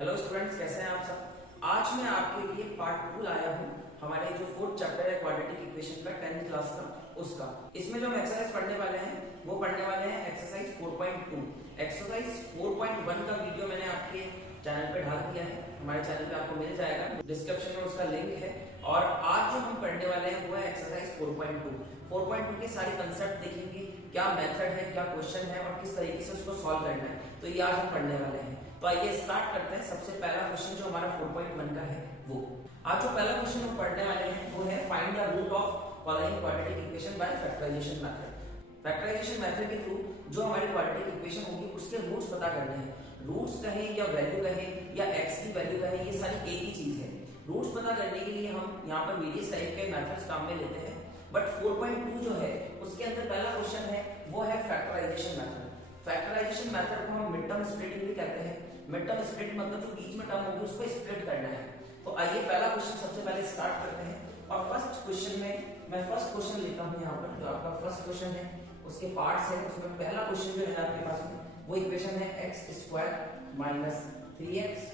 Hello students, कैसे हैं आप सब। आज मैं आपके लिए पार्ट 2 लाया हूँ हमारे जो फोर्थ चैप्टर है क्वाड्रेटिक इक्वेशन का 10th क्लास का उसका। इसमें जो हम एक्सरसाइज पढ़ने वाले हैं वो पढ़ने वाले हैं एक्सरसाइज 4.2। एक्सरसाइज 4.1 का वीडियो मैंने आपके चैनल पे डाल दिया है, हमारे चैनल पे आपको मिल जाएगा, डिस्क्रिप्शन में उसका लिंक है। और आज जो हम पढ़ने वाले हैं वो है एक्सरसाइज 4.2। 4.2 के सारे कंसेप्ट देखेंगे, क्या मेथड है, क्या क्वेश्चन है और किस तरीके से उसको सॉल्व करना है, तो ये आज हम पढ़ने वाले हैं। तो आइए स्टार्ट करते हैं। सबसे पहला क्वेश्चन जो हमारा 4.1 का है वो आज जो पहला क्वेश्चन हम पढ़ने वाले हैं वो है find the root of following quadratic equation by factorisation method. Factorisation method के थ्रू जो हमारी क्वाड्रेटिक इक्वेशन होगी उसके रूट्स पता करने हैं। रूट्स कहें या वैल्यू कहें या एक्स की वैल्यू कहें, ये सारी एक ही चीज है। रूट्स पता करने के लिए हम यहाँ पर वेरियस टाइप के मेथड्स काम में लेते हैं, बट 4.2 जो है उसके अंदर पहला क्वेश्चन है वो है फैक्टराइजेशन मेथड। फैक्टराइजेशन मेथड को हम मिड टर्म स्प्लिटिंग भी कहते हैं। मिड टर्म स्प्लिट मतलब जो बीच में टर्म होगी उसको स्प्लिट करना है। तो आइए पहला क्वेश्चन सबसे पहले स्टार्ट करते हैं। और फर्स्ट क्वेश्चन में मैं फर्स्ट क्वेश्चन लेता हूं यहाँ पर, जो आपका फर्स्ट क्वेश्चन है उसके पार्ट्स है। उसमें पहला क्वेश्चन जो है आपके पास में वो इक्वेशन है x square minus 3x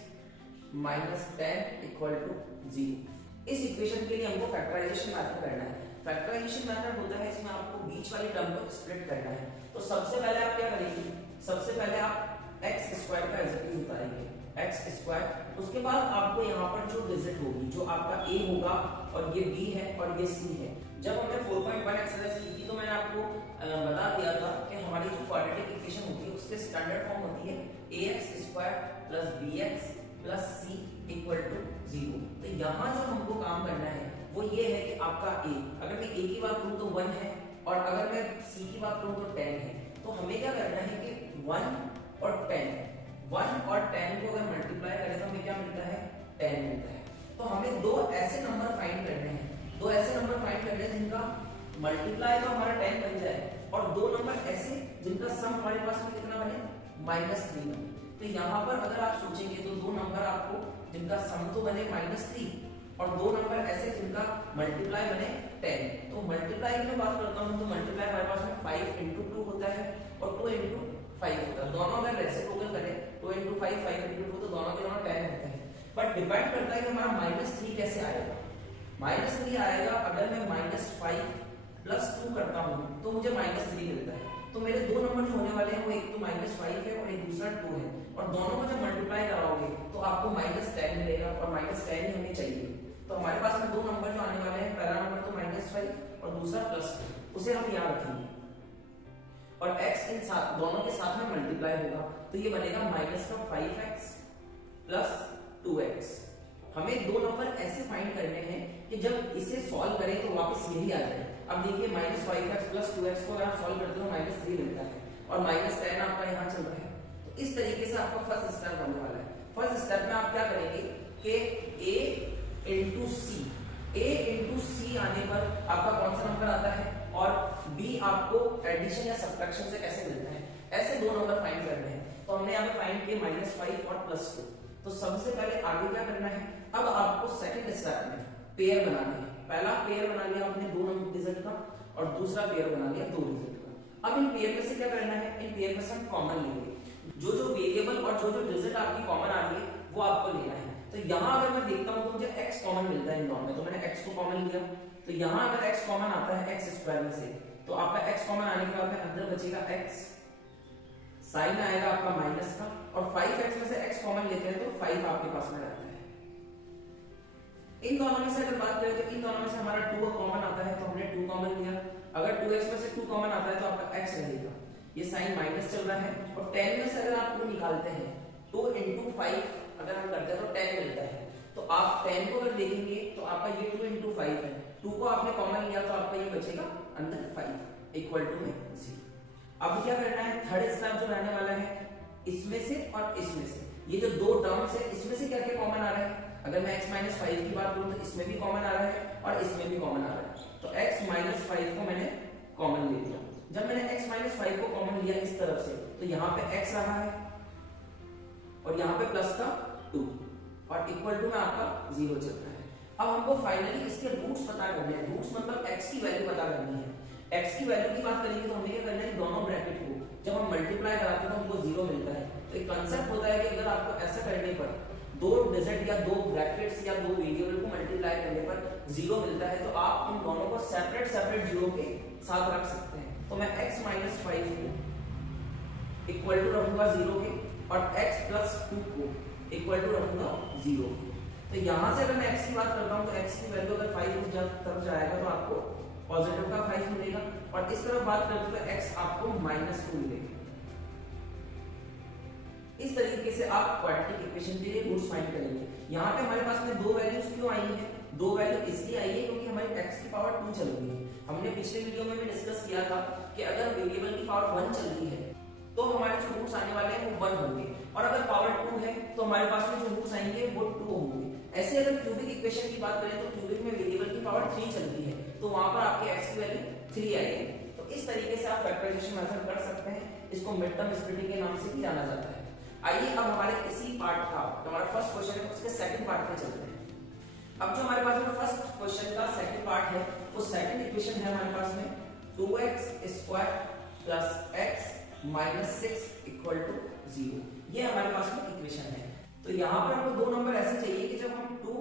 minus 10 equal to 0। इस इक्वेशन के लिए हमको फैक्टराइजेशन मेथड करना है। फैक्टराइजेशन मेथड होता है इसमें आपको बीच वाली टर्म को स्प्लिट करना है। तो सबसे पहले आप क्या करेंगे, सबसे पहले आप एक्स स्क्वायर का एग्जीक्यूट उतारेंगे, एक्स स्क्वायर। उसके बाद आपको यहाँ पर जो डिजिट होगी, जो आपका a होगा और ये b है और ये c है। जब हमने 4.1 एक्सरसाइज की थी तो मैंने आपको बता दिया था कि हमारी जो क्वाड्रेटिक इक्वेशन होती है उसके स्टैंडर्ड फॉर्म होती है ax square plus bx plus c equal to 0। तो यहाँ जो हमको काम करना है वो ये है कि आपका a, अगर मैं a की बात करूँ तो 1 है और अगर मैं c की बात करूँ तो 10 है। तो हमें क्या करना है कि 1 और 10 को अगर मल्टीप्लाई करें तो हमें क्या मिलता है, 10 मिलता है। तो हमें दो ऐसे नंबर फाइंड करने हैं, दो ऐसे नंबर फाइंड करने हैं जिनका मल्टीप्लाई तो हमारा 10 बन जाए और दो नंबर ऐसे जिनका सम हमारे पास में कितना बने, -3 बने। तो यहाँ पर अगर आप सोचेंगे तो दो नंबर आपको जिनका सम तो बने -3 और दो नंबर ऐसे जिनका मल्टीप्लाई बने 10। तो मल्टीप्लाई की मैं बात करता हूँ तो मल्टीप्लाई हमारे पास में 5 × 2 होता है और 2 × 5 होता है। दोनों अगर रेसिप्रोकल करें 2 × 5 5 × 2 तो दोनों के दोनों 10 होता है। बट डिपेंड करता है कि हमारा -3 कैसे आएगा। -3 आएगा अगर मैं -5 + 2 करता हूँ तो मुझे -3 मिलता है। तो मेरे दो नंबर जो होने वाले हैं वो एक तो -5 है और एक दूसरा 2 है, और दोनों को जब मल्टीप्लाई कराओगे तो आपको -10 मिलेगा और -10 ही हमें चाहिए। तो हमारे पास में दो नंबर जो आने वाले हैं, पहला नंबर तो -5 और दूसरा +2, उसे हम याद रखेंगे और x इन साथ दोनों के साथ में मल्टीप्लाई होगा तो ये बनेगा -5x + 2x। हमें दो नंबर ऐसे फाइंड करने हैं कि जब इसे सॉल्व करें तो वापस यही आ जाए। अब देखिए -5x + 2x को अगर आप सॉल्व करते हो -3 मिलता है और -10 आपका यहाँ चल रहा है। तो इस तरीके से आपका फर्स्ट स्टेप होने वाला है। फर्स्ट स्टेप में आप क्या करेंगे कि a × c आने पर आपका कौन सा नंबर आता है और b आपको एडिशन या सब्ट्रैक्शन से कैसे मिलता है, ऐसे दो नंबर फाइंड करने हैं। तो हमने यहाँ पे फाइंड किए -5 और +2। तो सबसे पहले आगे क्या करना है, अब आपको सेकंड स्टेप में पेयर बनाना है। पहला पेयर बना लिया आपने दो डिजिट का और दूसरा पेयर बना लिया दो डिजिट का। अब इन पेयर में से क्या करना है, इन पेयर में से हम कॉमन लेंगे। जो जो वेरिएबल और जो जो डिजिट आपकी कॉमन आ रही है वो आपको लेना है। तो यहाँ अगर मैं देखता हूँ तो मुझे x कॉमन मिलता है इन दोनों में, तो मैंने x को कॉमन लिया। तो यहाँ अगर x कॉमन आता है x स्क्वायर में से तो आपका x कॉमन आने के बाद में अंदर बचेगा x, साइन आएगा आपका माइनस का, और 5x में से x कॉमन लेते हैं तो 5 आपके पास में रहता है। इन दोनों में से अगर बात करें तो इन दोनों में से हमारा 2 कॉमन आता है तो हमने 2 कॉमन लिया। अगर 2x में से 2 कॉमन आता है तो आपका x रहेगा, ये साइन माइनस चल रहा है। और 10 में से अगर आप 2 निकालते हैं 2 × 5 अगर हम करते हैं तो 10 मिलता है। तो आप 10 को अगर देखेंगे तो आपका ये 2 × 5 है, 2 को आपने कॉमन लिया तो आपका ये बचेगा अंदर 5 इक्वल टू में 0। अब क्या करना है, थर्ड स्टेप जो रहने वाला है इसमें से और इसमें से, ये जो दो टर्म्स है इसमें से क्या क्या कॉमन आ रहा है। अगर मैं x - 5 की बात करूं तो इसमें भी कॉमन आ रहा है और इसमें भी कॉमन आ रहा है। तो x - 5 को मैंने कॉमन ले लिया। जब मैंने x - 5 को कॉमन लिया इस तरफ से तो यहाँ पे x रहा है और यहाँ पे प्लस का 2 और इक्वल टू में आपका 0 चल रहा है। अब हमको फाइनली इसके रूट्स पता करने हैं। रूट्स मतलब x की वैल्यू पता करनी है। x की वैल्यू की बात करेंगे तो हमें क्या करना है, दोनों ब्रैकेट को जब हम मल्टीप्लाई कराते हैं तो हमको 0 मिलता है। तो एक कांसेप्ट होता है कि अगर आपको ऐसा करने पर दो डिजिट या दो ब्रैकेट्स या दो वेरिएबल को मल्टीप्लाई करने पर 0 मिलता है, तो आप इन दोनों को सेपरेट सेपरेट जीरो के साथ रख सकते हैं। तो मैं x माइनस 5 को इक्वल टू रखूंगा 0 के और x प्लस 2 को इक्वल टू रखूंगा 0 के। तो यहां से अगर मैं x की बात करता हूं तो x की वैल्यू अगर 5 उस तरफ जाएगा तो आपको पॉजिटिव का 5 मिलेगा, और इस तरफ बात करते तो x आपको -2 मिलेगा। इस तरीके से आप क्वाड्रेटिक इक्वेशन के लिए रूट्स फाइंड करेंगे। यहाँ पे हमारे पास में दो वैल्यूज क्यों आई हैं? दो वैल्यू इसलिए आई है क्योंकि हमारी x की पावर 2 चल रही है। हमने पिछले वीडियो में भी डिस्कस किया था कि अगर वेरिएबल की पावर 1 चल रही है तो हमारे जो रूट्स आने वाले हैं वो 1 होंगे, और अगर पावर 2 है तो हमारे पास में जो रूट्स आएंगे वो 2 होंगे। ऐसे अगर क्यूबिक इक्वेशन की बात करें तो क्यूबिक में वेरिएबल की पावर 3 चलती है, तो वहां पर आपके x की वैल्यू 3 आएगी। तो इस तरीके से आप फैक्टराइजेशन मेथड कर सकते हैं। इसको मिड टर्म स्प्लिटिंग के नाम से भी जाना जाता है। आइए अब हमारे इसी पार्ट का जो हमारा फर्स्ट क्वेश्चन है उसके सेकंड पार्ट में चलते हैं। अब जो हमारे पास में फर्स्ट क्वेश्चन का सेकंड पार्ट है वो सेकंड इक्वेशन है हमारे पास में 2x² plus x minus 6 equal to 0। ये हमारे पास में इक्वेशन है। तो यहाँ पर हमको दो नंबर ऐसे चाहिए कि जब हम 2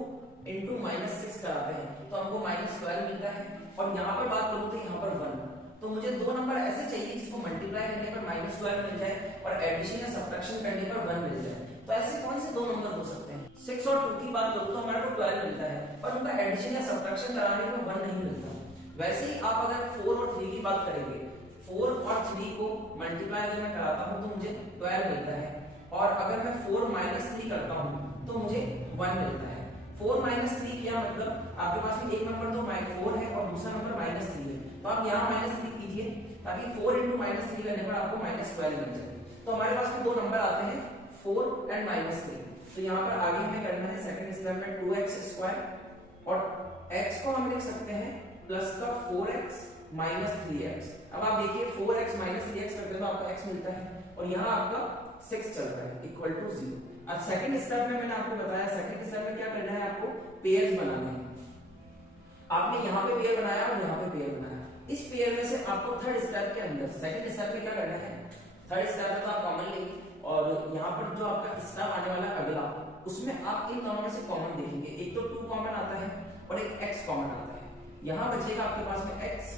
इंटू -6 कराते हैं तो हमको -12 मिलता है, और यहाँ पर बात करूँ तो यहाँ पर 1। तो मुझे दो नंबर ऐसे चाहिए जिसको मल्टीप्लाई करने पर -12 मिल जाए और एडिशन या सब्ट्रैक्शन करने पर 1 मिल जाए। तो ऐसे कौन से दो नंबर हो सकते हैं? 6 और 2 की बात करूँ तो हमारे को 12 मिलता है, और उनका एडिशन या सब्ट्रैक्शन कराने पर 1 नहीं मिलता। वैसे ही आप अगर 4 और 3 की बात करेंगे, 4 और 3 को मल्टीप्लाई अगर मैं कराता हूँ तो मुझे 12 मिलता है, और अगर मैं 4 माइनस 3 करता हूँ तो मुझे 1 मिलता है। 4 माइनस 3 क्या मतलब? आपके पास में एक नंबर तो 4 है और दूसरा नंबर -3 है, तो आप यहाँ -3 कीजिए ताकि 4 इंटू -3 करने पर आपको -12 मिल जाए। तो हमारे पास में दो नंबर आते हैं 4 एंड -3। तो यहाँ पर आगे हमें करना है सेकंड स्टेप में 2x² और x को हम लिख सकते हैं प्लस का 4x माइनस 3x। अब आप देखिए 4x माइनस 3x करते हैं तो आपको x मिलता है, और यहाँ आपका 6 चल रहा है इक्वल टू 0। अब सेकंड स्टेप में मैंने आपको बताया, सेकंड स्टेप में क्या करना है, आपको पेयर्स बनाने हैं। आपने यहाँ पे पेयर बनाया और यहाँ पे पेयर बनाया। इस पेयर में से आपको थर्ड स्टेप के अंदर, सेकंड स्टेप में क्या करना है, थर्ड स्टेप में तो आप कॉमन लेंगे, और यहाँ पर जो आपका स्टेप आने वाला अगला, उसमें आप इन दोनों में से कॉमन देखेंगे। एक तो 2 कॉमन आता है और एक x कॉमन आता है। यहाँ बचेगा आपके पास में x,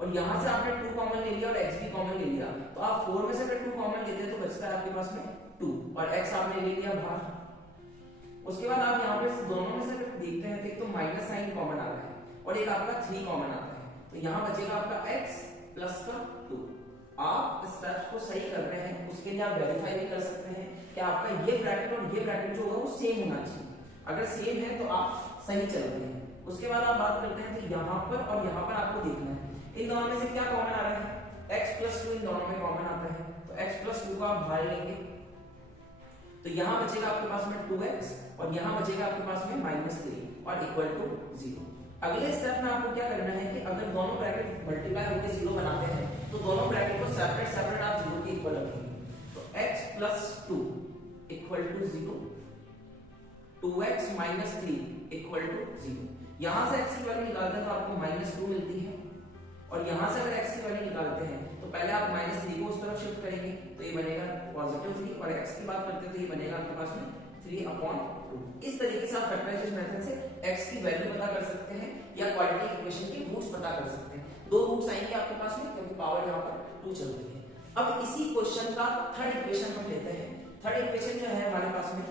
और यहाँ से आपने 2 कॉमन ले लिया और x भी कॉमन ले लिया, तो आप 4 में से अगर 2 कॉमन लेते हैं तो बचता है आपके पास में 2, और x आपने ले लिया बाहर। उसके बाद आप यहाँ पे दोनों में से देखते हैं तो एक तो माइनस साइन कॉमन आ रहा है और एक आपका 3 कॉमन आता है, तो यहाँ बचेगा आपका x प्लस का 2। आप स्टेप्स को सही कर रहे हैं, उसके लिए आप वेरीफाई भी कर सकते हैं कि आपका ये ब्रैकेट और ये ब्रैकेट जो होगा वो सेम होना चाहिए। अगर सेम है तो आप सही चल रहे हैं। उसके बाद आप बात करते हैं तो यहाँ पर और यहाँ पर आपको देखना है इन दोनों में से क्या कॉमन आ रहा है, x प्लस 2 इन दोनों में कॉमन आता है, तो x प्लस 2 को आप बाहर लेंगे तो यहाँ बचेगा आपके पास में 2x और यहाँ बचेगा आपके पास में -3 और इक्वल टू 0। अगले स्टेप में आपको क्या करना है कि अगर दोनों ब्रैकेट मल्टीप्लाई होकर 0 बनाते हैं तो दोनों ब्रैकेट को सेपरेट सेपरेट आप 0 के इक्वल रखेंगे। तो x plus 2 equal to 0, 2x minus 3 equal to 0। यहाँ से x की वैल्यू निकालते हैं तो आपको -2 मिलती है, और यहाँ से अगर x की वैल्यू निकालते हैं तो पहले आप -3 को उस तरफ शिफ्ट करेंगे तो ये बनेगा +3, और x की बात करते हैं तो ये बनेगा आपके पास में 3/2। इस तरीके से आप फैक्टराइजेशन मेथड से x की वैल्यू पता कर सकते हैं या क्वाड्रेटिक इक्वेशन के रूट्स पता कर सकते हैं। दो रूट्स आएंगे आपके पास में क्योंकि पावर यहाँ पर 2 चल रही है। अब इसी क्वेश्चन का थर्ड इक्वेशन हम लेते हैं। थर्ड इक्वेशन जो है हमारे पास में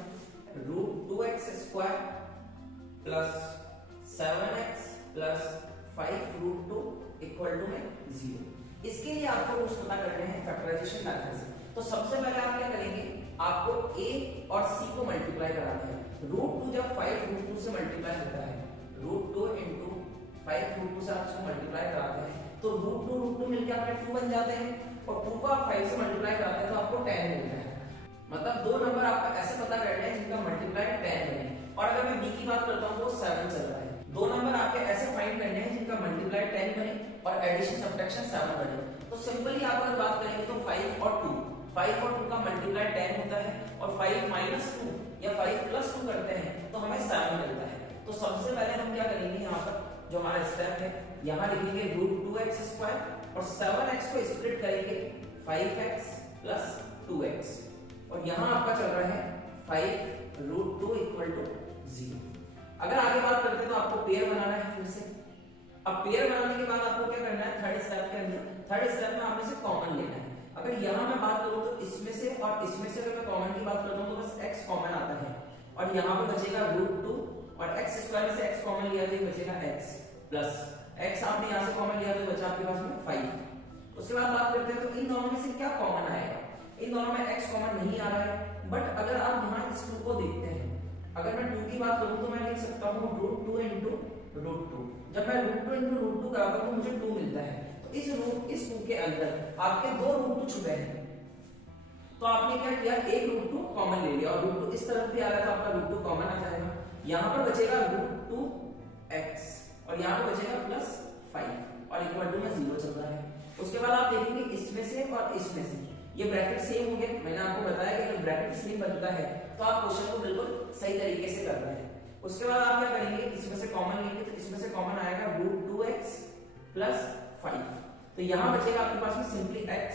√2x² plus 7x plus 5√2 equal to में 0। इसके लिए आपको रूट्स पता करने हैं फैक्टराइजेशन मेथड से। तो सबसे पहले आप क्या करेंगे, आपको a और c को मल्टीप्लाई कराना है। √2 जब 5√2 से मल्टीप्लाई होता है, √2 इंटू 5√2 से आप इसको मल्टीप्लाई कराते हैं तो √2 मिलकर आपके 2 बन जाते हैं, और 2 को आप 5 से मल्टीप्लाई कराते हैं तो आपको 10 मिलता है। मतलब दो नंबर आपको ऐसे पता करने हैं जिनका मल्टीप्लाई 10 बने, और अगर मैं b की बात करता हूँ तो 7 चल रहा है। दो नंबर आपके ऐसे फाइंड करने हैं जिनका मल्टीप्लाई 10 बने और एडिशन सब्ट्रैक्शन 7 बने। तो सिंपली आप अगर बात करेंगे तो 5 और 2 का मल्टीप्लाई 10 होता है, और 5 माइनस 2 या 5 प्लस 2 करते हैं तो हमें 7 मिलता है। तो सबसे पहले हम क्या करेंगे, यहाँ पर जो हमारा स्टेप है यहाँ लिखेंगे √2x² और 7x को स्प्लिट करेंगे 5x प्लस 2x, और यहाँ आपका चल रहा है 5 √2 इक्वल टू 0। अगर आगे बात करते हैं तो आपको पेयर बनाना है फिर से। अब पेयर बनाने के बाद आपको क्या करना है, थर्ड स्टेप के अंदर, थर्ड स्टेप में आप में से कॉमन लेना है। अगर यहां मैं बात करूं तो इसमें से और इसमें से अगर मैं कॉमन की बात करता हूं तो बस x कॉमन आता है और यहां पे बचेगा √2 और x स्क्वायर में से x कॉमन लिया तो बचेगा x प्लस x आपने यहां से कॉमन लिया तो बचा आपके पास में 5। उसके बाद बात करते हैं तो इन दोनों में से क्या कॉमन आएगा, इन दोनों में x कॉमन नहीं आ रहा है, बट अगर आप यहां इस 2 को देखते हैं, अगर मैं 2 की बात करूं तो मैं लिख सकता हूं √2 into √2। जब मैं √2 into √2 कराता हूं तो मुझे 2 मिलता है। तो इस 2 के अंदर आपके दो √2 छुपे हैं, तो आपने क्या किया, एक √2 कॉमन ले लिया और √2 इस तरफ भी आ रहा है तो आपका √2 कॉमन आ जाएगा। यहां पर बचेगा √2x और यहां पर बचेगा +5 और इक्वल टू में 0 चल रहा है। उसके बाद आप देखेंगे इसमें से और इसमें से ये ब्रैकेट सेम हो गए। मैंने आपको बताया कि अगर ब्रैकेट सेम बनता है तो आप क्वेश्चन को बिल्कुल सही तरीके से कर रहे हैं। उसके बाद आप क्या करेंगे, इसमें से कॉमन लेंगे तो इसमें से कॉमन आएगा √2x + 5। तो यहां बचेगा आपके पास में सिंपली x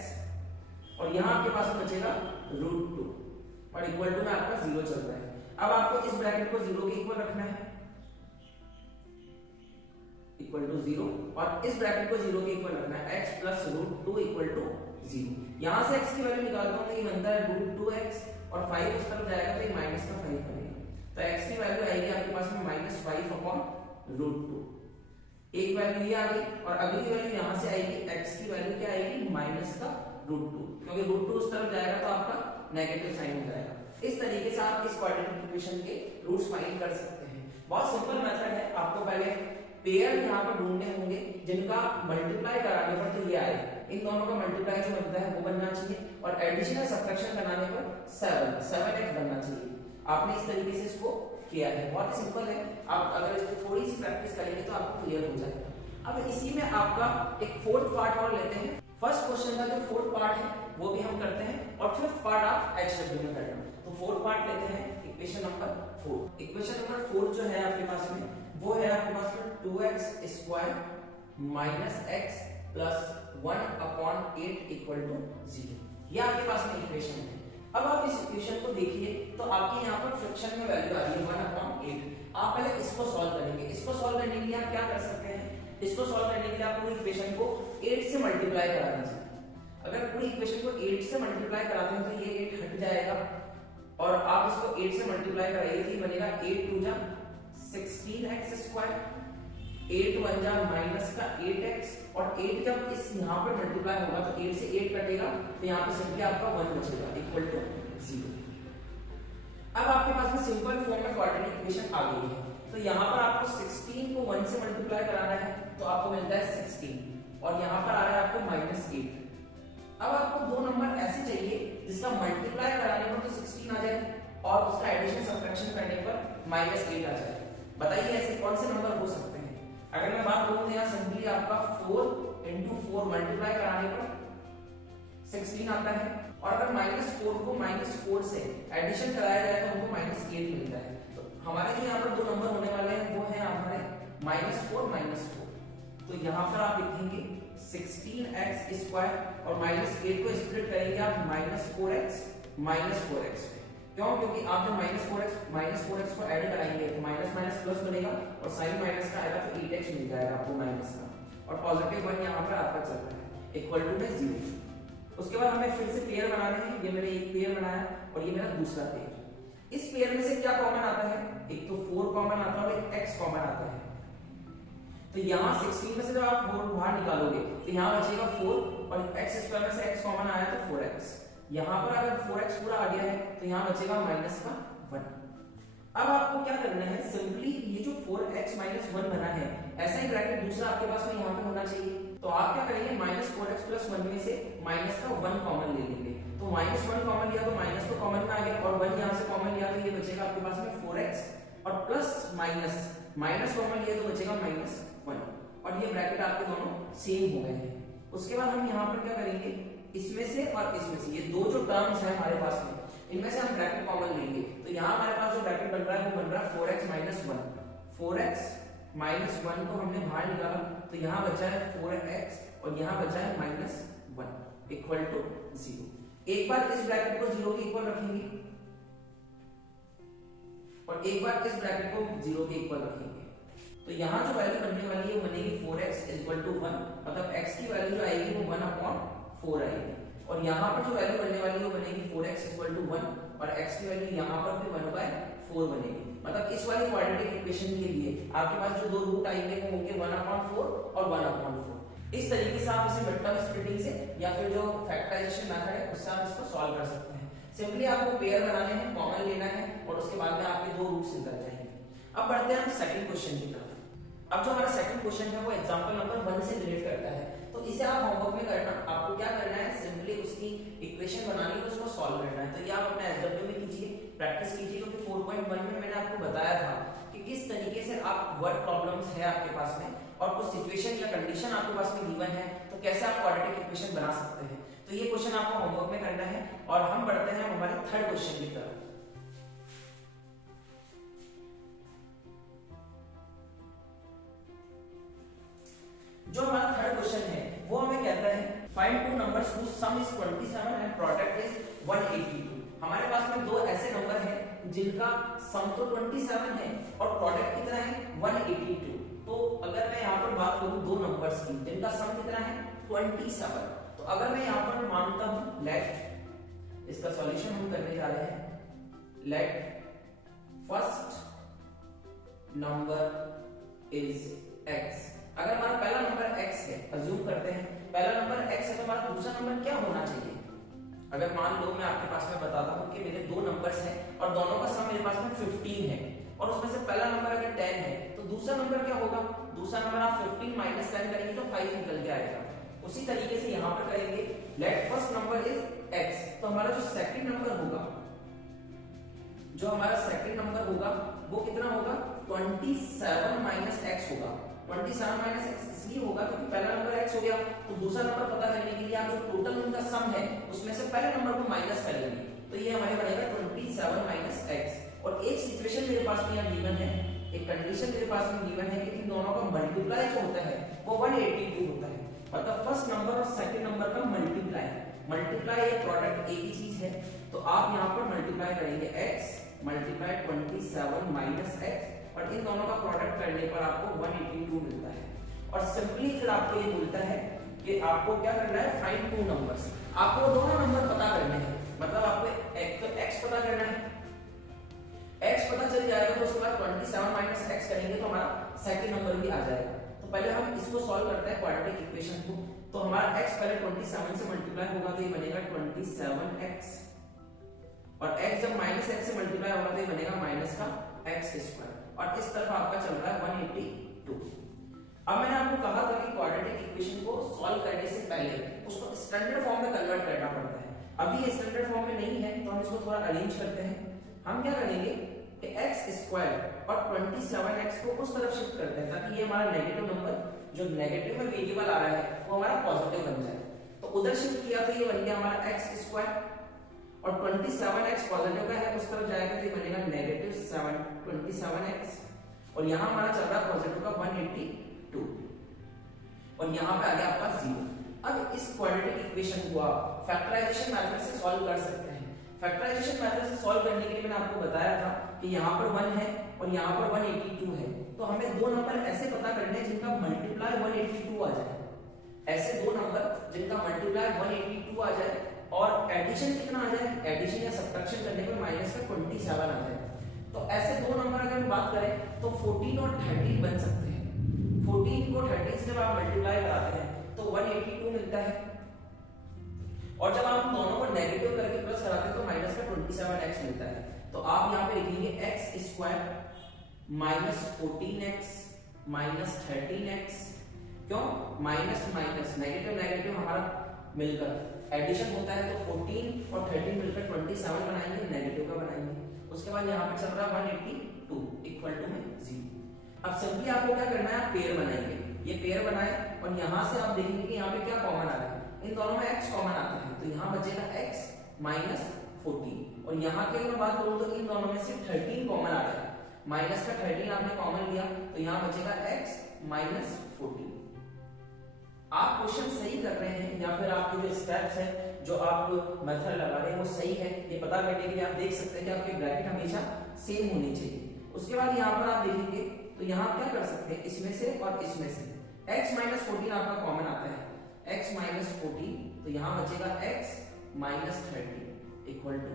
और यहां आपके पास में बचेगा √2 और इक्वल टू में आपका 0 चल रहा है। अब आपको इस ब्रैकेट को 0 के इक्वल रखना है, इक्वल टू 0, और इस ब्रैकेट को 0 के इक्वल रखना है, x + √2 इक्वल टू 0। यहां से x की वैल्यू निकालता हूं तो ये बनता है √2x और 5 उस तरफ जाएगा तो ये -5 बनेगा। तो x की वैल्यू आएगी आपके पास में -5/√2। एक वैल्यू ये आ गई और अगली वैल्यू यहां से आएगी, x की वैल्यू क्या आएगी, -√2, क्योंकि √2 उस तरफ जाएगा तो आपका नेगेटिव साइन हो जाएगा। इस तरीके से आप इस क्वाड्रेटिक इक्वेशन के रूट्स फाइंड कर सकते हैं। बहुत सिंपल मेथड है। आपको पहले पेयर यहां पर ढूंढने होंगे जिनका मल्टीप्लाई कराने पर तो ये आए, इन दोनों का मल्टीप्लाई जो बनता है वो बनना चाहिए और एडिशन और सब्ट्रैक्शन कराने पर 7x बनना चाहिए। आपने इस तरीके से इसको किया है, बहुत सिंपल है। आप अगर इसको थोड़ी सी प्रैक्टिस करेंगे तो आपको क्लियर हो जाएगा। अब इसी में आपका एक फोर्थ पार्ट और लेते हैं। फर्स्ट क्वेश्चन का जो फोर्थ पार्ट है वो भी हम करते हैं और फिफ्थ पार्ट आप HW में करना। तो फोर्थ पार्ट लेते हैं इक्वेशन नंबर 4। इक्वेशन नंबर 4 जो है आपके पास में वो है आपके पास में 2x² - x + 1/8 इक्वल टू 0। ये आपके पास में इक्वेशन है। अब आप इस इक्वेशन को देखिए तो आपके यहाँ पर फ्रैक्शन में वैल्यू आ रही है 1/8। आप पहले इसको सॉल्व करेंगे। इसको सॉल्व करने के लिए आप क्या कर सकते हैं, इसको सॉल्व करने के लिए आप पूरी इक्वेशन को 8 से मल्टीप्लाई करा दीजिए। अगर पूरी इक्वेशन को 8 से मल्टीप्लाई कराते हैं तो ये 8 हट जाएगा और आप इसको 8 से मल्टीप्लाई कराइए तो ये बनेगा 8 × 2 = 16x², 8 × 1 = -8x और 8 जब इस यहाँ पर मल्टीप्लाई होगा तो 8 से 8 कटेगा तो यहाँ पे सिंपली आपका 1 बचेगा इक्वल टू 0। अब आपके पास में सिंपल फॉर्म में क्वाड्रेटिक इक्वेशन आ गई है। तो यहाँ पर आपको 16 को 1 से मल्टीप्लाई कराना है तो आपको मिलता है 16 और यहाँ पर आ रहा है आपको -8। अब आपको दो नंबर ऐसे चाहिए जिसका मल्टीप्लाई कराने पर तो 16 आ जाए और उसका एडिशन सब्ट्रैक्शन करने पर -8 आ जाए। बताइए ऐसे कौन से नंबर हो सकते हैं। अगर मैं बात करूं तो यहाँ सिंपली आपका 4 × 4 मल्टीप्लाई कराने पर 16 आता है और अगर -4 को -4 से एडिशन कराया जाए तो हमको -8 मिलता है। तो हमारे जो यहाँ पर दो नंबर होने वाले हैं वो है हमारे -4 -4। तो यहाँ पर आप लिखेंगे 16x² और -8 को स्प्लिट करेंगे आप -4x -4x। क्यों, क्योंकि आप जब -4x को ऐड कराएंगे तो माइनस प्लस बनेगा और साइन माइनस का आएगा तो 8x मिल जाएगा आपको माइनस का और पॉजिटिव 1 यहाँ पर आपका चल रहा है इक्वल टू में 0। उसके बाद हमें फिर से पेयर बनाने हैं। ये मैंने एक पेयर बनाया और ये मेरा दूसरा पेयर। इस पेयर में से क्या कॉमन आता है, एक तो 4 कॉमन आता है और एक x कॉमन आता है। तो यहाँ 16 में से जब आप 4 बाहर निकालोगे तो यहाँ बचेगा 4 और x² में से x कॉमन आया तो 4x। यहाँ पर अगर 4x पूरा आ गया है तो यहाँ बचेगा -1। अब आपको क्या करना है, सिंपली ये जो 4x - 1 बना है ऐसा ही ब्रैकेट दूसरा आपके पास में यहाँ पे होना चाहिए। तो आप क्या करेंगे, -4x + 1 में से -1 कॉमन ले लेंगे। तो -1 कॉमन लिया तो माइनस तो कॉमन में आ गया और 1 यहाँ से कॉमन लिया तो ये बचेगा आपके पास में 4x और प्लस माइनस कॉमन लिया तो बचेगा -1 और ये ब्रैकेट आपके दोनों सेम हो गए हैं। उसके बाद हम यहाँ पर क्या करेंगे, इसमें से और इसमें से ये दो जो टर्म्स हैं हमारे पास में इनमें से हम ब्रैकेट कॉमन लेंगे। तो यहाँ हमारे पास जो ब्रैकेट बन रहा है वो बन रहा है 4x - 1। 4x - 1 को हमने बाहर निकाला तो यहाँ बचा है 4x और यहाँ बचा है -1 इक्वल टू 0। एक बार इस ब्रैकेट को 0 के इक्वल रखेंगे और एक बार इस ब्रैकेट को 0 के इक्वल रखेंगे। तो यहाँ जो वैल्यू बनने वाली है वो बनेगी 4x इक्वल टू 1, मतलब x की वैल्यू जो आएगी वो 1/4 आएगी, और यहाँ पर जो वैल्यू बनने वाली है वो बनेगी 4x इक्वल टू 1, और x की वैल्यू यहाँ पर भी 1/4 बनेगी। मतलब इस वाली क्वाड्रेटिक इक्वेशन के लिए आपके पास जो दो रूट आएंगे वो होंगे 1/4 और 1/4। इस तरीके से आप इसे मिड टर्म स्प्लिटिंग से या फिर जो फैक्टराइजेशन मेथड है उससे आप इसको सॉल्व कर सकते हैं। सिंपली आपको पेयर बनाने हैं, कॉमन लेना है, और उसके बाद में आपके दो रूट्स निकल जाएंगे। अब बढ़ते हैं हम सेकंड क्वेश्चन की तरफ। अब जो हमारा सेकंड क्वेश्चन है वो एग्जांपल नंबर 1 से रिलेट करता है, तो इसे आप होमवर्क में करना। आपको क्या करना है, सिंपली उसकी इक्वेशन बनानी है, उसको सॉल्व करना है। तो ये आप अपने एसडब्ल्यू में कीजिए, प्रैक्टिस कीजिए, क्योंकि 4.1 में मैंने आपको बताया था कि किस तरीके से आप वर्ड प्रॉब्लम्स है आपके पास में और कुछ सिचुएशन या कंडीशन आपके पास में गिवन है, तो कैसे आप क्वाड्रेटिक इक्वेशन बना सकते हैं। तो ये क्वेश्चन आपको होमवर्क में करना है, और हम बढ़ते हैं हमारे थर्ड क्वेश्चन की तरफ। जो हमारा थर्ड क्वेश्चन है वो हमें कहता है find two numbers whose sum is 27 and product is 182। हमारे पास में दो ऐसे नंबर हैं जिनका सम तो 27 है और प्रोडक्ट कितना है 182। तो अगर मैं यहाँ पर बात करूं दो नंबर्स की जिनका सम कितना है 27, तो अगर मैं यहाँ पर मानता हूं लेट, इसका सॉल्यूशन हम करने जा रहे हैं, let first number is x। अगर हमारा पहला नंबर x है, अज्यूम करते हैं पहला नंबर x है, तो हमारा दूसरा नंबर क्या होना चाहिए। अगर मान लो मैं आपके पास में बताता हूं कि मेरे दो नंबर्स हैं और दोनों का सम मेरे पास में 15 है, और उसमें से पहला नंबर अगर 10 है तो दूसरा नंबर क्या होगा, दूसरा नंबर आप 15 माइनस 10 करेंगे तो 5 निकल के आएगा। उसी तरीके से यहां पर करेंगे let first number is x, तो हमारा जो सेकंड नंबर होगा, जो हमारा सेकंड नंबर होगा वो कितना होगा 27 माइनस x होगा। 27 माइनस x इसलिए होगा क्योंकि पहला नंबर x हो गया, तो दूसरा नंबर पता करने के लिए आप जो टोटल उनका सम है उसमें से पहले नंबर को माइनस करेंगे, तो ये हमारे बनेगा 27 माइनस x। और एक सिचुएशन मेरे पास में यहाँ गिवन है, एक कंडीशन मेरे पास में गिवन है कि इन दोनों का मल्टीप्लाई जो होता है वो 182 होता है, मतलब फर्स्ट नंबर और सेकंड नंबर का मल्टीप्लाई या प्रोडक्ट एक ही चीज है। तो आप यहाँ पर मल्टीप्लाई करेंगे x मल्टीप्लाई 27 माइनस x, और इन दोनों का प्रोडक्ट करने पर आपको 182 मिलता है। और सिंपली फिर आपको ये मिलता है कि आपको क्या करना है, फाइंड टू नंबर्स। आपको दोनों नंबर पता करने हैं, मतलब आपको एक तो x पता करना है, x पता चल जाएगा तो उसके बाद 27 माइनस x करेंगे तो हमारा सेकंड नंबर भी आ जाएगा। तो पहले हम इसको सॉल्व करते हैं क्वाड्रेटिक इक्वेशन को। तो हमारा x पहले 27 से मल्टीप्लाई होगा तो ये बनेगा 27x, और x जब माइनस x से मल्टीप्लाई होगा तो ये बनेगा माइनस का x स्क्वायर, और इस तरफ आपका चल रहा है 182। अब मैंने आपको कहा था कि क्वाड्रेटिक इक्वेशन को सॉल्व करने से पहले उसको स्टैंडर्ड फॉर्म में कन्वर्ट करना पड़ता है। अभी ये स्टैंडर्ड फॉर्म में नहीं है तो हम इसको थोड़ा अरेंज करते हैं। हम क्या करेंगे कि x स्क्वायर और 27x को उस तरफ शिफ्ट करते हैं ताकि ये हमारा नेगेटिव नंबर जो नेगेटिव में वेरिएबल आ रहा है वो हमारा पॉजिटिव बन जाए। तो उधर शिफ्ट किया तो ये बन गया हमारा x स्क्वायर, और 27x पॉजिटिव का है उस तरफ जाएगा तो ये बनेगा नेगेटिव 27x, और यहाँ हमारा चल रहा है पॉजिटिव का 182, और यहाँ पे आ गया आपका 0। अब इस क्वाड्रेटिक इक्वेशन को आप फैक्टराइजेशन मेथड से सॉल्व कर सकते हैं। फैक्टराइजेशन मेथड से सॉल्व करने के लिए मैंने आपको बताया था कि यहाँ पर 1 है और यहाँ पर 182 है, तो हमें दो नंबर ऐसे पता करने हैं जिनका मल्टीप्लाई 182 आ जाए, ऐसे दो नंबर जिनका मल्टीप्लाई 182 आ जाए और एडिशन कितना आ जाए, एडिशन या सब्ट्रैक्शन करने पे माइनस का 27 आ जाए। तो ऐसे दो नंबर अगर हम बात करें तो 14 और 13 बन सकते हैं। 14 को 13 से जब आप मल्टीप्लाई कराते हैं तो 182 मिलता है, और जब आप दोनों को नेगेटिव करके प्लस कराते हैं तो माइनस का 27x मिलता है। तो आप यहाँ पे लिखेंगे x square minus 14x minus 13x, क्यों माइनस माइनस नेगेटिव नेगेटिव हमारा मिलकर एडिशन होता है, तो 14 और 13 मिलकर 27 बनाएंगे, नेगेटिव का बनाएंगे। उसके बाद यहाँ पे चल रहा है 182 इक्वल टू में 0। अब सिंपली आपको क्या करना है, आप पेयर बनाएंगे, ये पेयर बनाए और यहाँ से आप देखेंगे कि यहाँ पे क्या कॉमन आ रहा है, इन दोनों में x कॉमन आता है, तो यहाँ बचेगा x माइनस 14, और यहाँ की अगर बात करूँ तो इन दोनों में से 13 कॉमन आ रहा है, माइनस का 13 आपने कॉमन लिया तो यहाँ बचेगा x माइनस 14। आप क्वेश्चन सही कर रहे हैं या फिर आपके जो स्टेप्स हैं जो आप मेथड लगा रहे हैं वो सही है, ये पता करने के लिए आप देख सकते हैं कि आपके ब्रैकेट हमेशा सेम होनी चाहिए। उसके बाद यहाँ पर आप देखेंगे तो यहाँ क्या कर सकते हैं, इसमें से और इसमें से x माइनस 14 आपका कॉमन आता है, x माइनस 14, तो यहाँ बचेगा x माइनस 30 इक्वल टू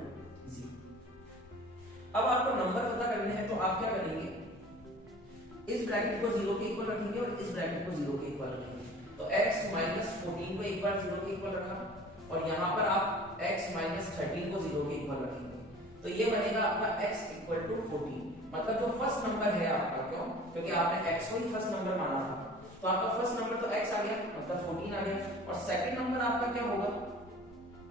0। अब आपको नंबर पता करने हैं तो आप क्या करेंगे, इस ब्रैकेट को 0 के इक्वल रखेंगे और इस ब्रैकेट को 0 के इक्वल रखेंगे। तो x माइनस 14 को एक बार 0 के इक्वल रखा और यहाँ पर आप x माइनस 13 को 0 के इक्वल रखेंगे, तो ये बनेगा आपका x इक्वल टू 14। मतलब जो फर्स्ट नंबर है आपका, क्यों, क्योंकि आपने x को ही फर्स्ट नंबर माना था, तो आपका फर्स्ट नंबर तो x आ गया, मतलब 14 आ गया। और सेकंड नंबर आपका क्या होगा,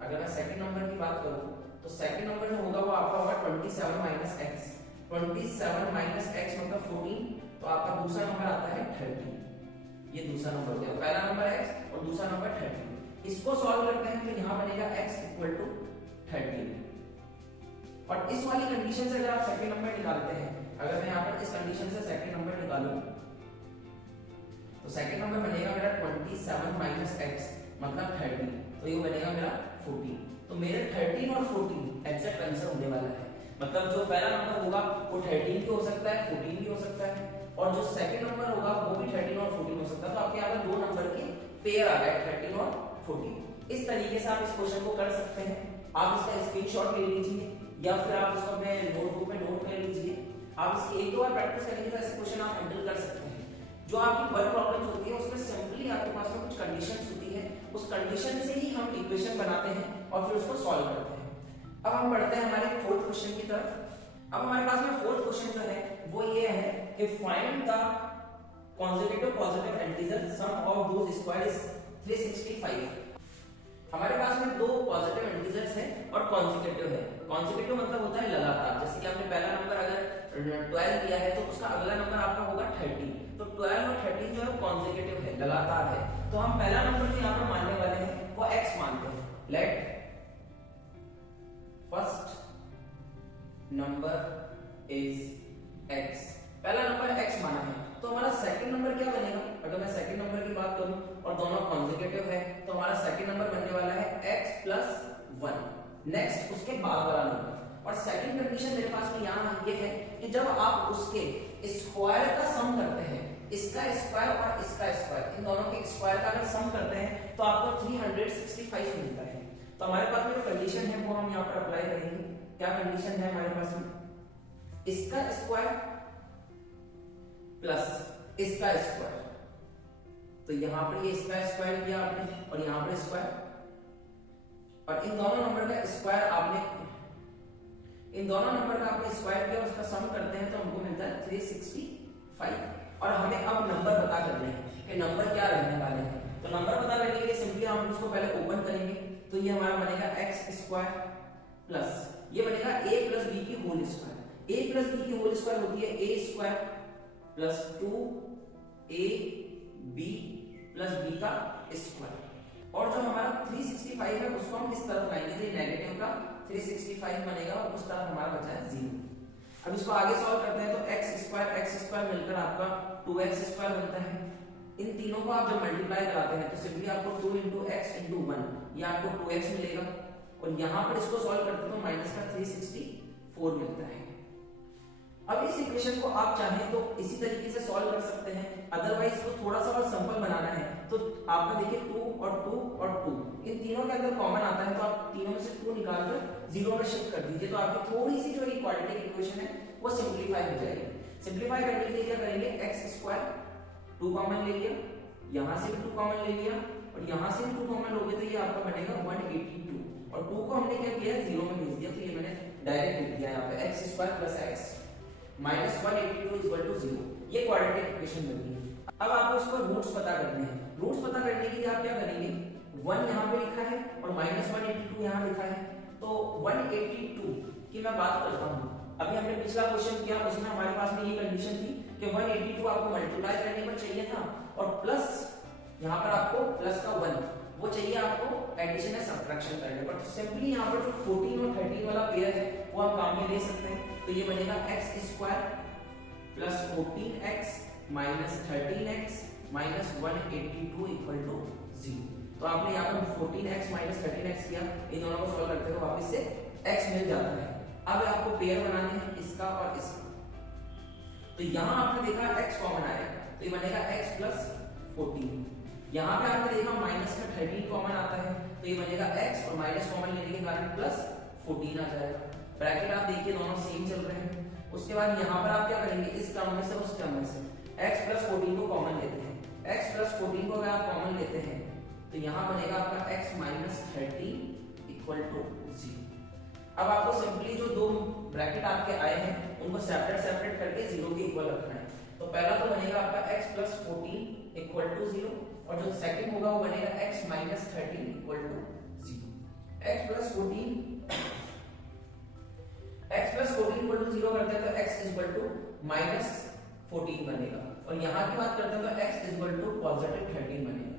अगर मैं सेकंड नंबर की बात करूं तो सेकंड नंबर जो होगा वो आपका होगा 27 माइनस x। 27 माइनस x मतलब 14, तो आपका दूसरा नंबर आता है 30। ये दूसरा नंबर हो गया, पहला नंबर x और दूसरा नंबर 30। इसको सॉल्व करते हैं तो यहाँ बनेगा x इक्वल टू 30। और इस वाली कंडीशन से अगर आप सेकंड नंबर निकालते हैं, अगर मैं यहाँ पर इस कंडीशन से सेकंड नंबर निकालूं तो सेकंड नंबर बनेगा मेरा 27 माइनस x मतलब 30, तो ये बनेगा मेरा 14। तो मेरे 13 और 14 एग्जैक्ट आंसर होने वाला है। मतलब जो पहला नंबर होगा वो 13 भी हो सकता है, 14 भी हो सकता है, और जो सेकंड नंबर होगा वो भी 13 और 14 हो सकता है। तो आपके यहाँ पर दो नंबर के पेयर आ गए, 13 और 14। इस तरीके से आप इस क्वेश्चन को कर सकते हैं। आप इसका स्क्रीनशॉट ले लीजिए या फिर आप इसको अपने नोटबुक में नोट कर लीजिए। आप इसकी एक दो बार प्रैक्टिस करेंगे तो ऐसे क्वेश्चन आप हैंडल कर सकते हैं। जो आपकी वर्क प्रॉब्लम्स होती है उसमें सिंपली आपके पास में कुछ कंडीशंस होती है, उस कंडीशन से ही हम इक्वेशन बनाते हैं और फिर उसको सॉल्व करते हैं। अब हम बढ़ते हैं हमारे फोर्थ क्वेश्चन की तरफ। अब हमारे पास में फोर्थ क्वेश्चन जो है वो ये है कि find the consecutive positive integer sum of whose square is 365। हमारे पास में दो पॉजिटिव इंटीजर्स हैं और कॉन्सेक्यूटिव है। कॉन्सेक्यूटिव मतलब होता है लगातार, जैसे कि आपने पहला नंबर अगर 12 दिया है तो उसका अगला नंबर आपका होगा 13, तो 12 और 13 जो है कॉन्सेक्यूटिव है, लगातार है। तो हम पहला नंबर जो यहाँ पर मानने वाले हैं वो x मानते हैं। Let first number is x, पहला नंबर x माना है, तो हमारा सेकंड नंबर क्या बनेगा, अगर मैं सेकंड नंबर की बात करूं और दोनों कॉन्सेक्यूटिव है तो हमारा सेकंड नंबर बनने वाला है x प्लस 1। नेक्स्ट उसके बाद वाला नंबर, और सेकंड कंडीशन मेरे पास में यहाँ ये है कि जब आप उसके स्क्वायर का सम करते हैं, इसका स्क्वायर और इसका स्क्वायर, इन दोनों के स्क्वायर का अगर सम करते हैं तो आपको 365 मिलता है। तो हमारे पास में जो कंडीशन है वो हम यहाँ पर अप्लाई करेंगे। क्या कंडीशन है हमारे पास में, इसका स्क्वायर प्लस इसका स्क्वायर, तो यहां पर ये इसका स्क्वायर किया आपने और यहां पर स्क्वायर, और इन दोनों नंबर का स्क्वायर आपने, इन दोनों नंबर का आपने स्क्वायर किया, उसका सम करते हैं तो हमको मिलता है 365। और हमें अब नंबर पता करने हैं कि नंबर क्या रहने वाले हैं। तो नंबर पता करने के लिए सिंपली हम उसको पहले ओपन करेंगे, तो ये हमारा बनेगा x स्क्वायर प्लस ये बनेगा a प्लस b की whole square. a plus b की होल स्क्वायर होती है a square plus 2ab plus b का स्क्वायर, और जो हमारा 365 है उसको हम इस तरफ लाएंगे तो ये नेगेटिव का 365 बनेगा और उस तरफ हमारा बचा है 0। अब इसको आगे सॉल्व करते हैं तो x स्क्वायर मिलकर आपका 2x स्क्वायर बनता है। इन तीनों को आप जब मल्टीप्लाई कराते हैं तो सिंपली आपको 2 into x into 1 ये आपको 2x मिलेगा, और यहाँ पर इसको सॉल्व करते हैं तो माइनस का 364 मिलता है। अब इस इक्वेशन को आप चाहें तो इसी तरीके से सॉल्व कर सकते हैं, अदरवाइज इसको थोड़ा सा और सिंपल बनाना है तो आपका देखिए 2 और 2 और 2 इन तीनों के अंदर कॉमन आता है, तो आप तीनों में से 2 निकालकर 0 में शिफ्ट कर दीजिए, तो आपकी थोड़ी सी जो क्वाड्रेटिक इक्वेशन है वो सिंपलीफाई हो जाएगी। सिंपलीफाई करने के लिए क्या करेंगे, x स्क्वायर 2 कॉमन ले लिया, यहां से भी 2 कॉमन ले लिया और यहां से भी 2 कॉमन लोगे तो ये आपका बनेगा 182, और 2 को हमने क्या किया 0 में भेज दिया, तो ये मैंने डायरेक्ट लिख दिया यहाँ पे x square plus x minus 182 equal to 0। ये क्वाड्रेटिक इक्वेशन बन गई। अब आपको इसको रूट्स पता करने हैं। रूट्स पता करने के लिए आप क्या करेंगे, 1 यहाँ पे लिखा है और माइनस 182 यहाँ लिखा है, तो 182 की मैं बात करता हूँ। अभी हमने पिछला क्वेश्चन किया उसमें हमारे पास में ये कंडीशन थी कि 182 आपको मल्टीप्लाई करने पर चाहिए था और प्लस यहाँ पर आपको प्लस का 1 वो चाहिए आपको एडिशन या सब्ट्रैक्शन करने पर। तो सिंपली यहाँ पर जो 14 और 13 वाला पेयर है वो आप काम में ले सकते हैं, तो ये बनेगा x square plus 14x minus 13x minus 182 equal to 0। तो आपने यहाँ पर 14x माइनस 13x किया, इन दोनों को सॉल्व करते हो वापस से x मिल जाता है। अब आपको पेयर बनाने हैं इसका और इसका। तो यहाँ आपने देखा x कॉमन आएगा तो ये बनेगा x प्लस 14। यहाँ पे आपने देखा माइनस का 13 कॉमन आता है तो ये बनेगा x और माइनस कॉमन लेने के कारण प्लस 14 आ जाएगा। ब्रैकेट आप देखिए दोनों सेम चल रहे हैं। उसके बाद यहाँ पर आप क्या करेंगे, इस टर्म में से उस टर्म में से x प्लस 14 को कॉमन लेते हैं। x प्लस 14 को अगर आप कॉमन लेते हैं तो यहाँ बनेगा आपका x माइनस 13 इक्वल टू 0। अब आपको सिंपली जो दो ब्रैकेट आपके आए हैं उनको सेपरेट करके 0 के इक्वल रखना है। तो पहला तो बनेगा आपका x प्लस 14 इक्वल टू 0 और जो सेकंड होगा वो बनेगा x minus 13 equal to 0। x plus 14 equal to 0 करते हैं तो x इक्वल टू माइनस 14 बनेगा और यहाँ की बात करते हैं तो x इक्वल टू पॉजिटिव 13 बनेगा।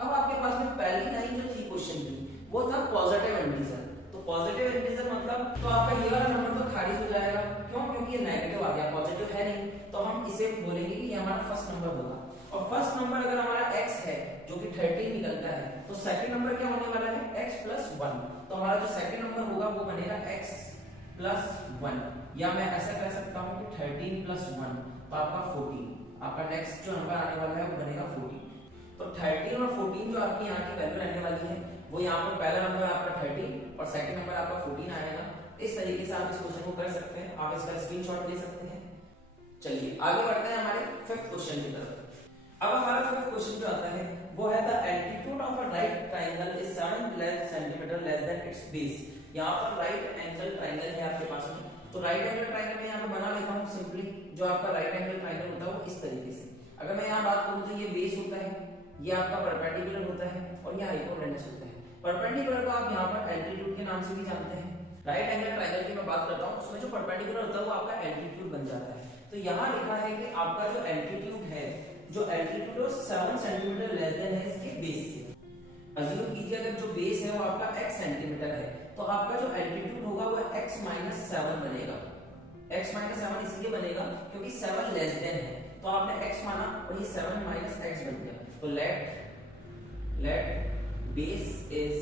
अब आपके पास में पहली लाइन जो थी क्वेश्चन की वो था पॉजिटिव इंटीजर। तो पॉजिटिव इंटीजर मतलब तो आपका ये वाला नंबर तो खारिज हो जाएगा। क्यों? क्योंकि ये नेगेटिव आ गया, पॉजिटिव है नहीं। तो हम इसे बोलेंगे कि ये हमारा फर्स्ट नंबर होगा और फर्स्ट नंबर अगर हमारा x है जो कि 13 निकलता है तो सेकंड नंबर क्या होने वाला है x प्लस 1। तो हमारा जो सेकंड नंबर होगा वो बनेगा x प्लस 1 या मैं ऐसा कह सकता हूँ कि 13 प्लस 1 तो आपका 14। आपका नेक्स्ट जो नंबर आने वाला है वो बनेगा 14। तो 13 और 14 जो आपकी यहाँ की वैल्यू रहने वाली है वो यहाँ पर पहला नंबर आपका 13 और सेकंड नंबर आपका 14 आएगा। इस तरीके से आप इस क्वेश्चन को कर सकते हैं, आप इसका स्क्रीनशॉट ले सकते हैं। चलिए आगे बढ़ते हैं हमारे फिफ्थ क्वेश्चन की तरफ। अब हमारा फिफ्थ क्वेश्चन जो आता है वो है the altitude of a right triangle is 7 centimetre less than it's base. यहाँ पर राइट एंगल ट्रायंगल है आपके पास में। तो राइट एंगल ट्रायंगल में यहाँ पे बना लेता हूँ सिंपली। जो आपका राइट एंगल ट्रायंगल होता है वो इस तरीके से, अगर मैं यहाँ बात करूँ तो ये बेस होता है, ये आपका परपेंडिकुलर होता है और ये हाइपोटेन्यूस होता है। परपेंडिकुलर को आप यहाँ पर एल्टीट्यूड के नाम से भी जानते हैं। राइट एंगल ट्रायंगल की मैं बात करता हूँ उसमें जो परपेंडिकुलर होता है वो आपका एल्टीट्यूड बन जाता है। तो यहाँ लिखा है कि आपका जो एल्टीट्यूड है, जो एल्टीट्यूड 7 सेंटीमीटर लेस देन है इसके बेस से। अज्यूम कीजिए अगर जो बेस है वो आपका x सेंटीमीटर है तो आपका जो एल्टीट्यूड होगा वो x माइनस 7 बनेगा। x माइनस 7 इसलिए बनेगा क्योंकि 7 लेस देन है तो आपने x माना और ये 7 माइनस x बन गया। तो let base is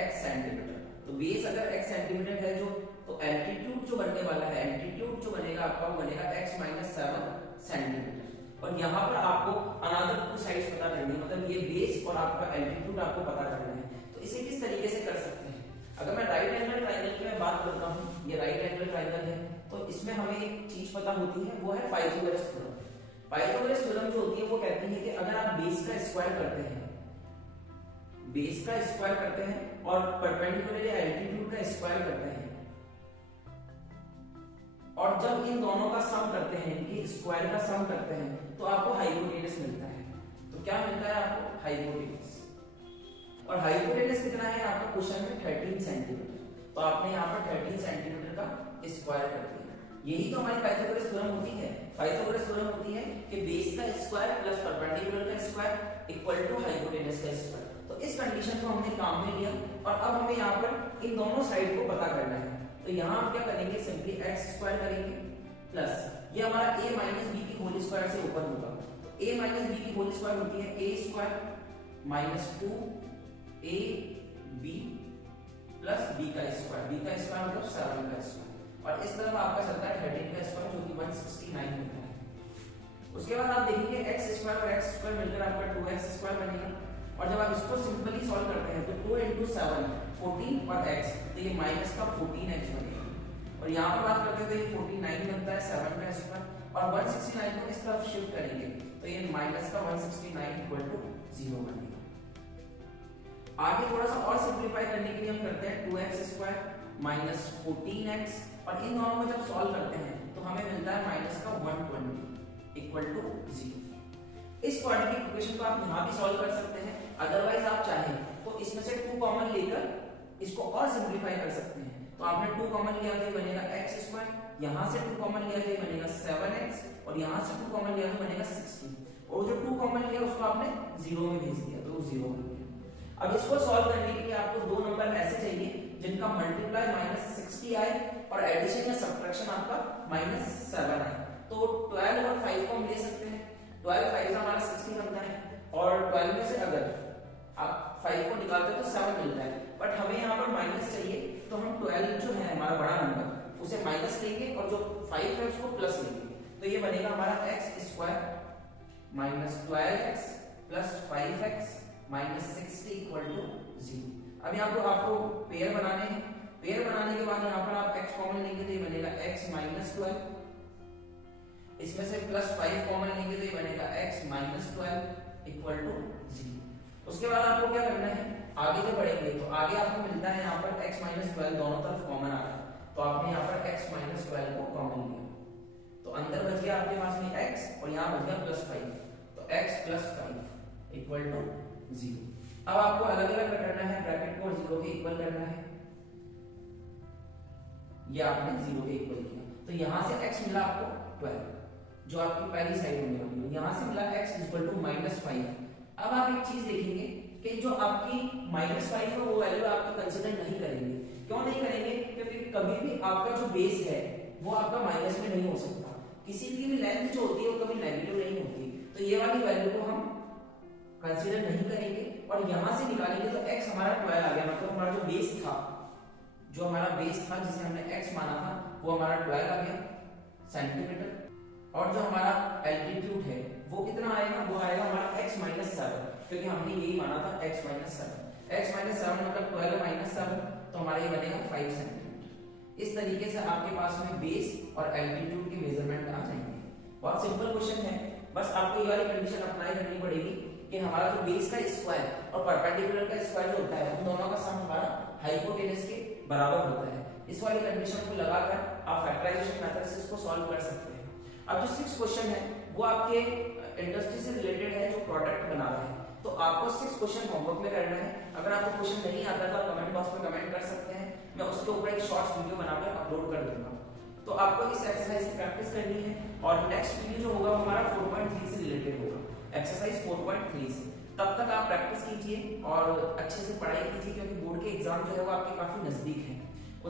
x centimetre. तो बेस अगर x सेंटीमीटर है जो तो एल्टीट्यूड जो बनने वाला है, एल्टीट्यूड जो बनेगा आपका वो बनेगा x माइनस 7 सेंटीमीटर। और यहाँ पर आपको अनदर टू साइड्स पता करनी है, मतलब ये बेस और आपका एल्टीट्यूड आपको पता करना है। तो इसे किस तरीके से कर सकते हैं, अगर मैं राइट एंगल ट्रायंगल की मैं बात करता हूँ, ये राइट एंगल ट्रायंगल है तो इसमें हमें एक चीज पता होती है वो है पाइथागोरस थ्योरम। पाइथागोरस थ्योरम जो होती है वो कहती है कि अगर आप बेस का स्क्वायर करते हैं, बेस का स्क्वायर करते हैं और परपेंडिकुलर एल्टीट्यूड का स्क्वायर करते हैं और जब इन दोनों का सम करते हैं, इनकी स्क्वायर का सम करते हैं तो आपको हाइपोटेनस मिलता है। तो क्या मिलता है आपको? हाइपोटेनस। और हाइपोटेनस कितना है आपका क्वेश्चन में? 13 सेंटीमीटर। तो आपने यहाँ पर 13 सेंटीमीटर का स्क्वायर कर दिया। यही तो हमारी पाइथागोरस थ्योरम होती है। पाइथागोरस थ्योरम होती है कि बेस का स्क्वायर प्लस परपेंडिकुलर का स्क्वायर इक्वल टू हाइपोटेनस का स्क्वायर। तो इस कंडीशन को हमने काम में लिया और अब हमें यहाँ पर इन दोनों साइड को पता करना है। तो यहाँ हम क्या करेंगे, सिंपली x स्क्वायर करेंगे प्लस ये हमारा a माइनस बी की होल स्क्वायर से ऊपर होगा। तो a माइनस बी की होल स्क्वायर होती है a square minus 2ab plus b का स्क्वायर। b का स्क्वायर मतलब 7 का स्क्वायर और इस तरफ आपका चलता है 13 का स्क्वायर जो कि 169 होता है। उसके बाद आप देखेंगे x स्क्वायर और x स्क्वायर मिलकर आपका 2x स्क्वायर बनेगा और जब आप इसको सिंपली सॉल्व करते हैं तो 2 into 7 14 और x तो ये माइनस का 14x बनेगा और यहाँ पर बात करते हैं तो ये 49 बनता है 7 का स्क्वायर और 169 को इस तरफ शिफ्ट करेंगे तो ये माइनस का 169 इक्वल टू 0 बनेगा। आगे थोड़ा सा और सिंपलीफाई करने के लिए हम करते हैं 2x स्क्वायर माइनस 14x और इन दोनों को जब सॉल्व करते हैं तो हमें मिलता है माइनस का 120 इक्वल टू 0। इस क्वाड्रेटिक इक्वेशन को आप यहाँ भी सॉल्व कर सकते हैं, अदरवाइज आप चाहें तो इसमें से 2 कॉमन लेकर इसको और सिंपलीफाई कर सकते हैं। तो आपने 2 कॉमन लिया तो बनेगा x स्क्वायर, यहाँ से 2 कॉमन लिया तो बनेगा 7x और यहाँ से 2 कॉमन लिया तो बनेगा 16 और जो 2 कॉमन लिया उसको आपने 0 में भेज दिया तो वो 0 बन गया। अब इसको सॉल्व करने के लिए आपको 2 नंबर ऐसे चाहिए जिनका मल्टीप्लाई माइनस 60 आए और एडिशन या सब्ट्रैक्शन आपका माइनस 7 आए। तो 12 और 5 को हम ले सकते हैं। 12 5 का हमारा 60 बनता है और 12 में से अगर आप 5 को निकालते हैं तो 7 मिलता है, बट हमें यहाँ पर माइनस चाहिए तो हम 12 जो है हमारा बड़ा नंबर उसे माइनस लेंगे और जो 5 है उसको प्लस लेंगे, तो ये बनेगा हमारा x square minus 12x plus 5x minus 60 equal to 0। अब यहाँ पर आपको पेयर बनाने हैं, पेयर बनाने के बाद यहाँ पर आप x कॉमन लेंगे तो ये बनेगा x माइनस 12, इसमें से प्लस 5 कॉमन लेंगे तो ये बनेगा x माइनस 12 इक्वल टू 0। उसके बाद आपको क्या करना है, आगे जब बढ़ेंगे तो आगे आपको मिलता है यहाँ पर x माइनस 12 दोनों तरफ कॉमन आ रहा है, तो आपने यहाँ पर x माइनस 12 को कॉमन लिया, तो अंदर बच गया आपके पास में x और यहाँ बच गया प्लस 5, तो x प्लस 5 इक्वल टू 0। अब आपको अलग अलग करना है, ब्रैकेट को 0 के इक्वल करना है, ये आपने 0 के इक्वल किया, तो यहाँ से x मिला आपको 12 जो आपकी पहली साइड होने वाली है, यहाँ से मिला x इक्वल टू माइनस 5। अब आप एक चीज देखेंगे कि जो आपकी माइनस 5 है वो वैल्यू आपको कंसिडर नहीं करेंगे। क्यों नहीं करेंगे? क्योंकि कभी भी आपका जो बेस है वो आपका माइनस में नहीं हो सकता, किसी की भी लेंथ जो होती है वो कभी नेगेटिव नहीं होती, तो ये वाली वैल्यू को हम कंसीडर नहीं करेंगे और यहां से निकालेंगे तो x हमारा 12 आ गया, मतलब हमारा जो बेस था, जो हमारा बेस था जिसे हमने x माना था वो हमारा 12 आ गया सेंटीमीटर, और जो हमारा एल्टीट्यूड है वो कितना आएगा, वो आएगा हमारा x माइनस 7, क्योंकि हमने यही माना था x माइनस 7, x माइनस 7 मतलब 12 माइनस 7, तो हमारा ये बनेगा 5 सेंटीमीटर। इस तरीके से आपके पास में बेस और एल्टीट्यूड के मेजरमेंट आ जाएंगे। बहुत सिंपल क्वेश्चन है, बस आपको ये वाली कंडीशन अप्लाई करनी पड़ेगी कि हमारा जो बेस का स्क्वायर और परपेंडिकुलर का स्क्वायर जो होता है उन दोनों का सम हमारा हाइपोटेनस के बराबर होता है। इस वाली कंडीशन को लगाकर आप फैक्टराइजेशन मेथड से इसको सॉल्व कर सकते हैं। अब जो 6 क्वेश्चन है वो आपके इंडस्ट्री से रिलेटेड है, जो प्रोडक्ट बना रहे हैं, तो आपको 6 क्वेश्चन होमवर्क में करना है। अगर आपको क्वेश्चन नहीं आता तो आप कमेंट बॉक्स में कमेंट कर सकते हैं, मैं उसके ऊपर एक शॉर्ट्स वीडियो बनाकर अपलोड कर दूंगा। तो आपको इस एक्सरसाइज की प्रैक्टिस करनी है और नेक्स्ट वीडियो जो होगा वो हमारा 4.3 से रिलेटेड होगा, एक्सरसाइज 4.3 से। तब तक आप प्रैक्टिस कीजिए और अच्छे से पढ़ाई कीजिए, क्योंकि बोर्ड के एग्जाम जो है वो आपके काफी नजदीक है।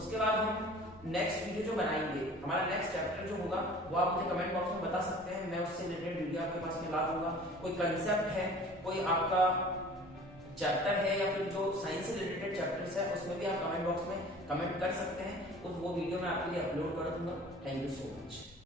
उसके बाद हम नेक्स्ट वीडियो जो बनाएंगे, हमारा नेक्स्ट चैप्टर जो होगा वो आप मुझे कमेंट बॉक्स में बता सकते हैं, मैं उससे रिलेटेड वीडियो आपके पास में ला दूंगा। कोई कंसेप्ट है, कोई आपका चैप्टर है या फिर जो साइंस से रिलेटेड चैप्टर्स है उसमें भी आप कमेंट बॉक्स में कमेंट कर सकते हैं, तो वो वीडियो मैं आपके लिए अपलोड कर दूंगा। Thank you so much.